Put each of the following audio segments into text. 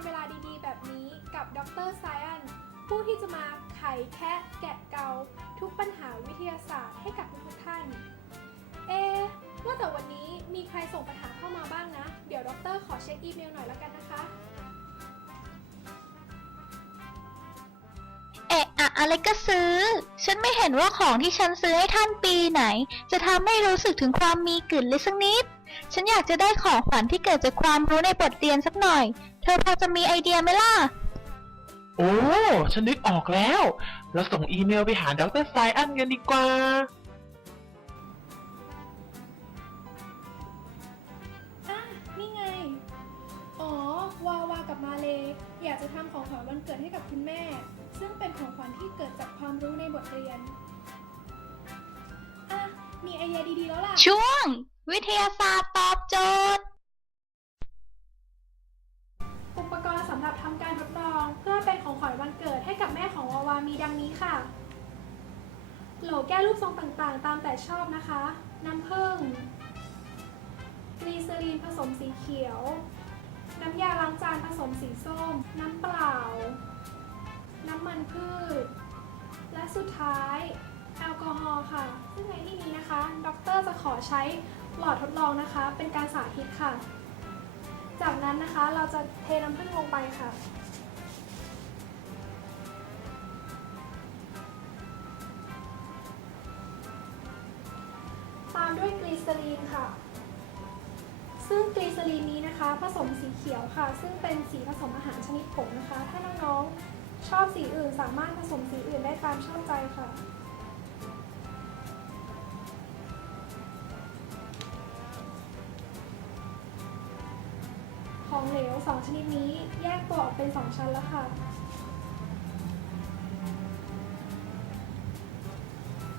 วันเวลาดีๆ แบบนี้กับดรไซแอนผู้ที่จะมาไขแคะแกะเกาทุกปัญหาวิทยาศาสตร์ให้กับทุกท่าน เอะว่าแต่วันนี้มีใครส่งปัญหาเข้ามาบ้างนะ เดี๋ยวดรขอเช็คอีเมลหน่อยแล้วกันนะคะ อะไรก็ซื้อ ฉันไม่เห็นว่าของที่ฉันซื้อให้ท่านปีไหน จะทำให้รู้สึกถึงความมีกลิ่นเลยสักนิด ฉันอยากจะได้ของขวัญที่เกิดจากความรู้ในบทเรียนสักหน่อย เธอพอจะมีไอเดียไหมล่ะ โอ้ ฉันนึกออกแล้ว เราส่งอีเมลไปหาดรไซอันกันดีกว่า จะทำของขวัญวันเกิดให้กับคุณแม่ ซึ่งเป็นของขวัญที่เกิดจากความรู้ในบทเรียนอะมีไอเดียดีๆแล้วล่ะ ช่วง วิทยาศาสตร์ตอบโจทย์ อุปกรณ์สำหรับทำการทดลอง เพื่อเป็นของขวัญวันเกิดให้กับแม่ของวาวามีดังนี้ค่ะ โหลแก้วรูปทรงต่างๆ ตามแต่ชอบนะคะ น้ำผึ้งกลีเซอรีนผสมสีเขียว น้ำยาล้างจานผสมสีส้ม น้ำเปล่า น้ำมันพืช และสุดท้ายแอลกอฮอล์ค่ะ ซึ่งในที่นี้นะคะ ดรจะขอใช้หลอดทดลองนะคะ เป็นการสาธิตค่ะ จากนั้นนะคะเราจะเทน้ำผึ้งลงไปค่ะตามด้วยกลีเซอรีนค่ะ ซลีนนี้นะคะ ผสมสีเขียวค่ะ ซึ่งเป็นสีผสมอาหารชนิดผงนะคะ ถ้าน้องๆชอบสีอื่นสามารถผสมสีอื่นได้ตามชอบใจค่ะของเหลว 2 ชนิดนี้แยกตัวออกเป็น 2 ชั้นแล้วค่ะ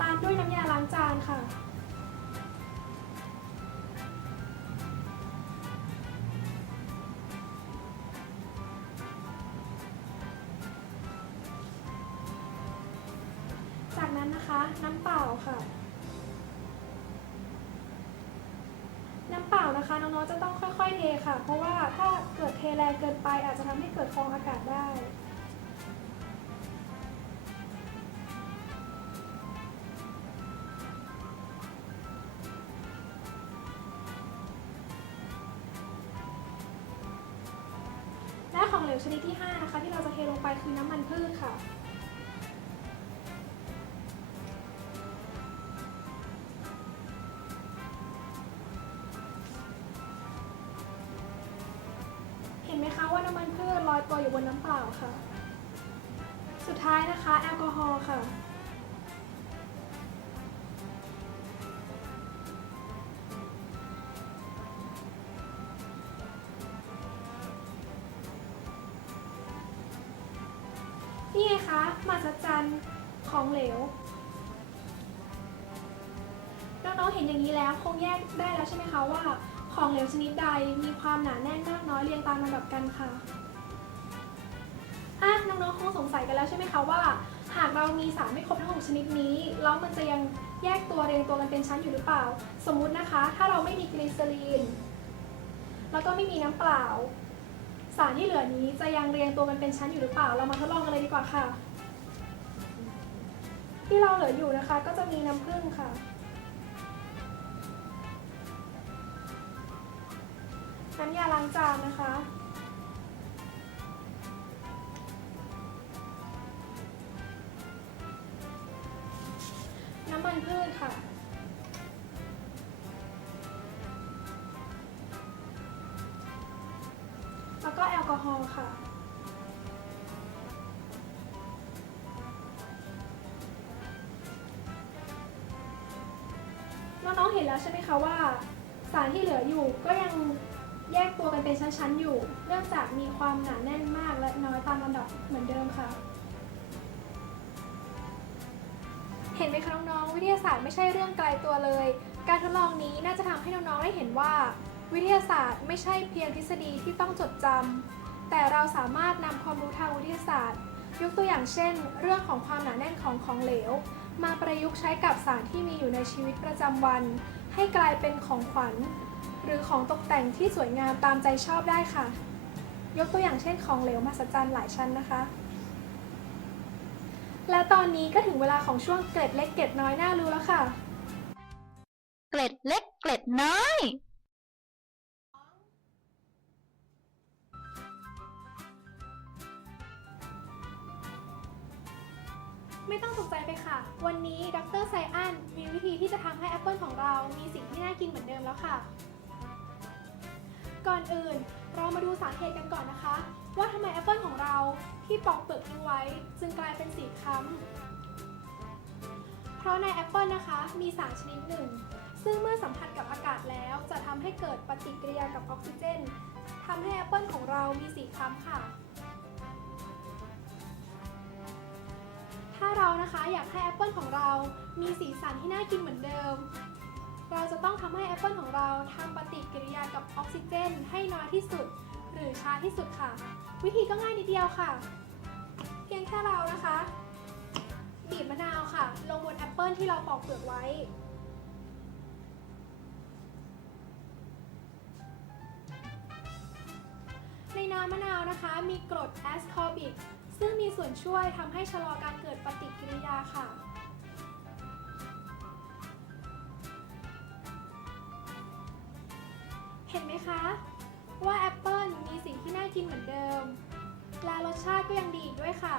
ตามด้วยน้ำยาล้างจานค่ะ นั้นนะคะ น้ำเปล่าค่ะ น้ำเปล่านะคะน้องๆจะต้องค่อยๆเทค่ะ เพราะว่าถ้าเกิดเทแรงเกินไปอาจจะทำให้เกิดฟองอากาศได้และของเหลวชนิดที่ 5 นะคะ ที่เราจะเทลงไปคือน้ำมันพืชค่ะ ออยู่บนน้ำเปล่าค่ะ สุดท้ายนะคะแอลกอฮอล์ค่ะ นี่ไงคะมาจัจรรย์ของเหลวน้องๆเห็นอย่างนี้แล้วคงแยกได้แล้วใช่ไหมคะว่าของเหลวชนิดใดมีความหนาแน่นมากน้อยเรียงตามลำดับกันค่ะ น้องๆคงสงสัยกันแล้วใช่ไหมคะว่า หากเรามีสารไม่ครบทั้งหกชนิดนี้แล้วมันจะยังแยกตัวเรียงตัวกันเป็นชั้นอยู่หรือเปล่า สมมุตินะคะ ถ้าเราไม่มีกลีเซอรีน แล้วก็ไม่มีน้ำเปล่า สารที่เหลือนี้จะยังเรียงตัวกันเป็นชั้นอยู่หรือเปล่า เรามาทดลองกันเลยดีกว่าค่ะ ที่เราเหลืออยู่นะคะ ก็จะมีน้ำผึ้งค่ะน้ำยาล้างจานนะคะ พืชค่ะ แล้วก็แอลกอฮอล์ค่ะ น้องๆเห็นแล้วใช่ไหมคะว่า สารที่เหลืออยู่ก็ยังแยกตัวกันเป็นชั้นๆอยู่เนื่องจากมีความหนาแน่นมากและน้อยตามลำดับเหมือนเดิมค่ะ ห็นไหมคะน้องๆวิทยาศาสตร์ไม่ใช่เรื่องไกลตัวเลย การทดลองนี้น่าจะทำให้น้องๆได้เห็นว่า วิทยาศาสตร์ไม่ใช่เพียงทฤษฎีที่ต้องจดจำแต่เราสามารถนำความรู้ทางวิทยาศาสตร์ ยกตัวอย่างเช่น เรื่องของความหนาแน่นของของเหลว มาประยุกต์ใช้กับสารที่มีอยู่ในชีวิตประจำวัน ให้กลายเป็นของขวัญ หรือของตกแต่งที่สวยงามตามใจชอบได้ค่ะ ยกตัวอย่างเช่นของเหลวมหัศจรรย์หลายชั้นนะคะ และตอนนี้ก็ถึงเวลาของช่วงเกร็ดเล็กเกร็ดน้อยน่ารู้แล้วค่ะ เกล็ดเล็กเกล็ดน้อย ไม่ต้องตกใจไปค่ะ วันนี้ดรไซอันมีวิธีที่จะทำให้แอปเปิลของเรามีสิ่งที่น่ากินเหมือนเดิมแล้วค่ะ ก่อนอื่น เรามาดูสาเหตุกันก่อนนะคะ ว่าทำไมแอปเปิลของเราที่ปอกเปลือกทิ้งไว้ จึงกลายเป็นสีคล้ำเพราะในแอปเปิลนะคะมีสารชนิดหนึ่ง ซึ่งเมื่อสัมผัสกับอากาศแล้วจะทำให้เกิดปฏิกิริยากับออกซิเจนทำให้แอปเปิลของเรามีสีคล้ำค่ะถ้าเรานะคะอยากให้แอปเปิลของเรามีสีสันที่น่ากินเหมือนเดิม เราจะต้องทำให้แอปเปิลของเราทำปฏิกิริยากับออกซิเจน ให้น้อยที่สุด หรือช้าที่สุดค่ะ วิธีก็ง่ายนิดเดียวค่ะ เพียงแค่เรานะคะ บีบมะนาวค่ะ ลงบนแอปเปิลที่เราปอกเปลือกไว้ ในน้ำมะนาวนะคะ มีกรดแอสคอร์บิกซึ่งมีส่วนช่วยทำให้ชะลอการเกิดปฏิกิริยาค่ะ คะ ว่าแอปเปิลมีสิ่งที่น่ากินเหมือนเดิม และรสชาติก็ยังดีอีกด้วยค่ะ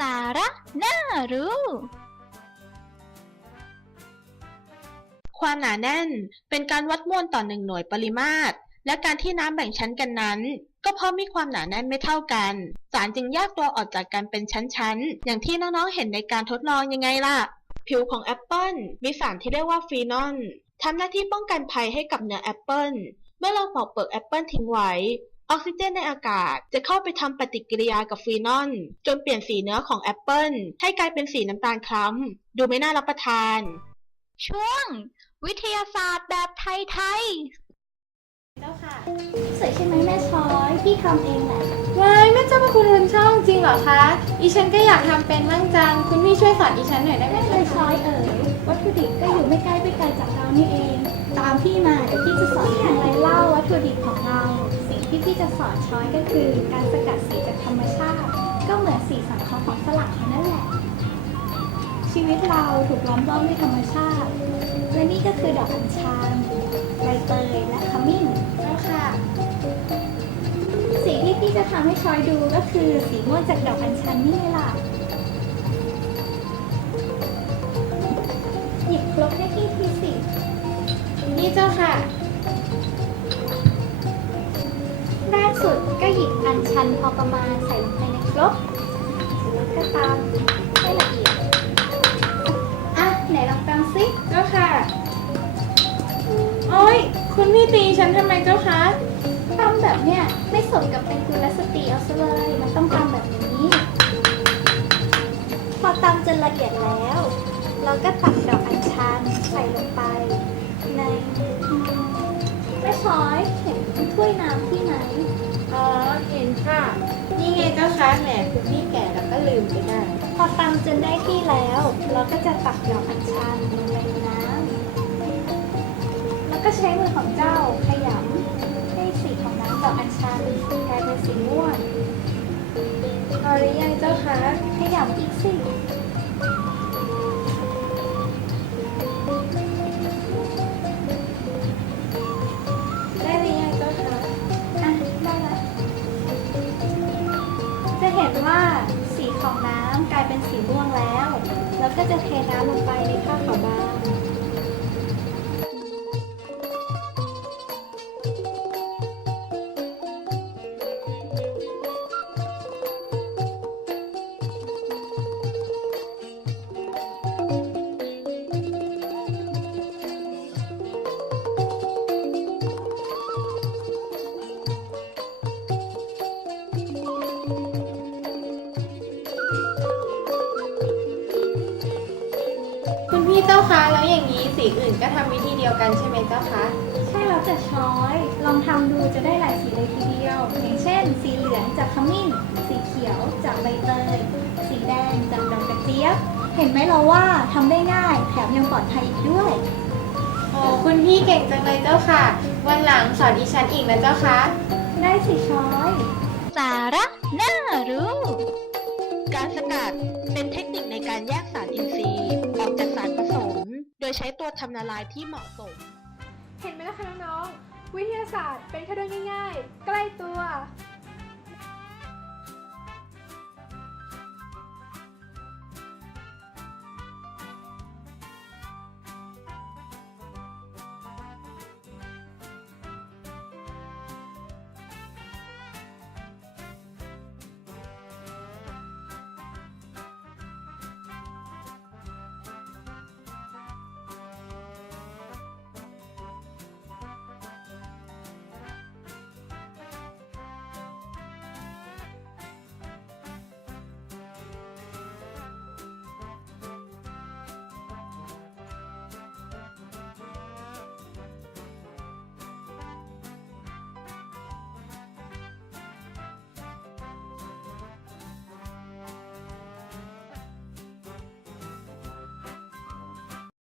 สาระน่ารู้ ความหนาแน่นเป็นการวัดมวลต่อหนึ่งหน่วยปริมาตร และการที่น้ำแบ่งชั้นกันนั้น ก็เพราะมีความหนาแน่นไม่เท่ากัน สารจึงแยกตัวออกจากกันเป็นชั้นๆ อย่างที่น้องๆเห็นในการทดลองยังไงล่ะ ผิวของแอปเปิลมีสารที่เรียกว่าฟีนอลทำหน้าที่ป้องกันภัยให้กับเนื้อแอปเปิลเมื่อเราปอกเปลือกแอปเปิลทิ้งไว้ ออกซิเจนในอากาศจะเข้าไปทำปฏิกิริยากับฟีนอลจนเปลี่ยนสีเนื้อของแอปเปิลให้กลายเป็นสีน้ำตาลคล้ำดูไม่น่ารับประทาน ช่วง วิทยาศาสตร์แบบไทย เจ้าค่ะสวยใช่ไหมแม่ช้อยพี่ทำเองแหละว้ายแม่เจ้าพระคุณรุนช่องจริงเหรอคะอีฉันก็อยากทำเป็นบ้างจังคุณพี่ช่วยสอนอีฉันหน่อยได้ไหมได้เลยช้อยเอ๋ยวัตถุดิบก็อยู่ไม่ใกล้ไม่ไกลจากเรานี่เอง ตามพี่มาเดี๋ยวพี่จะสอนอย่างไรเล่าวัตถุดิบของเรา สิ่งที่พี่จะสอนช้อยก็คือ การสกัดสีจากธรรมชาติ ก็เหมือนสีสังเคราะห์ของฝรั่งเขานั่นแหละ ชีวิตเราถูกล้อมรอบด้วยธรรมชาติ และนี่ก็คือดอกอัญชันใบเตยและขมิ้นเจ้าค่ะ สีที่พี่จะทำให้ชอยดูก็คือสีม่วงจากดอกอัญชันนี่ไงล่ะ หยิบครกให้พี่ทีสิ นี่เจ้าค่ะ แรกสุดก็หยิบอัญชันพอประมาณใส่ลงไปในครกแล้วก็ตาม คุณพี่ตีฉันทำไมเจ้าคะตำแบบเนี้ยไม่สมกับเป็นกุลสตรีเอาซะเลย มันต้องตำแบบนี้ พอตำจนละเอียดแล้ว เราก็ตักดอกอัญชันใส่ลงไป ในอืมแม่ช้อยเห็นถ้วยน้ำที่ไหน อ๋อเห็นค่ะ นี่ไงเจ้าคะแหมคุณพี่แก่แล้วก็ลืมไปได้ พอตำจนได้ที่แล้ว เราก็จะตักดอกอัญชันลงไปในน้ำแล้วก็ ใช้มือของเจ้าขยำให้สีของน้ำดอกอัญชันกลายเป็นสีม่วงพอหรือยังเจ้าคะขยำอีกสิได้หรือยังเจ้าคะได้แล้วจะเห็นว่าสีของน้ำกลายเป็นสีม่วงแล้ว แล้วก็จะเทน้ำลงไปในผ้าขาวบาง คุณพี่เจ้าคะแล้วอย่างนี้สีอื่นก็ทำวิธีเดียวกันใช่ไหมเจ้าคะใช่แล้วแล้วแต่ช้อย ลองทำดูจะได้หลายสีเลยทีเดียว อย่างเช่น สีเหลืองจากขมิ้น สีเขียวจากใบเตย สีแดงจากดอกกระเจี๊ยบ เห็นไหมเราว่าทำได้ง่ายแถมยังปลอดภัยอีกด้วย โอ้คุณพี่เก่งจังเลยเจ้าค่ะ วันหลังสอนดิฉันอีกนะเจ้าค่ะ ได้สิช้อย สาระน่ารู้ การสกัดเป็นเทคนิคในการแยกสารอินทรีย์ ออกจากสารผสม โดยใช้ตัวทำละลายที่เหมาะสม เห็นไหมล่ะคะน้องๆวิทยาศาสตร์เป็นแค่เรื่องง่ายๆ ใกล้ตัว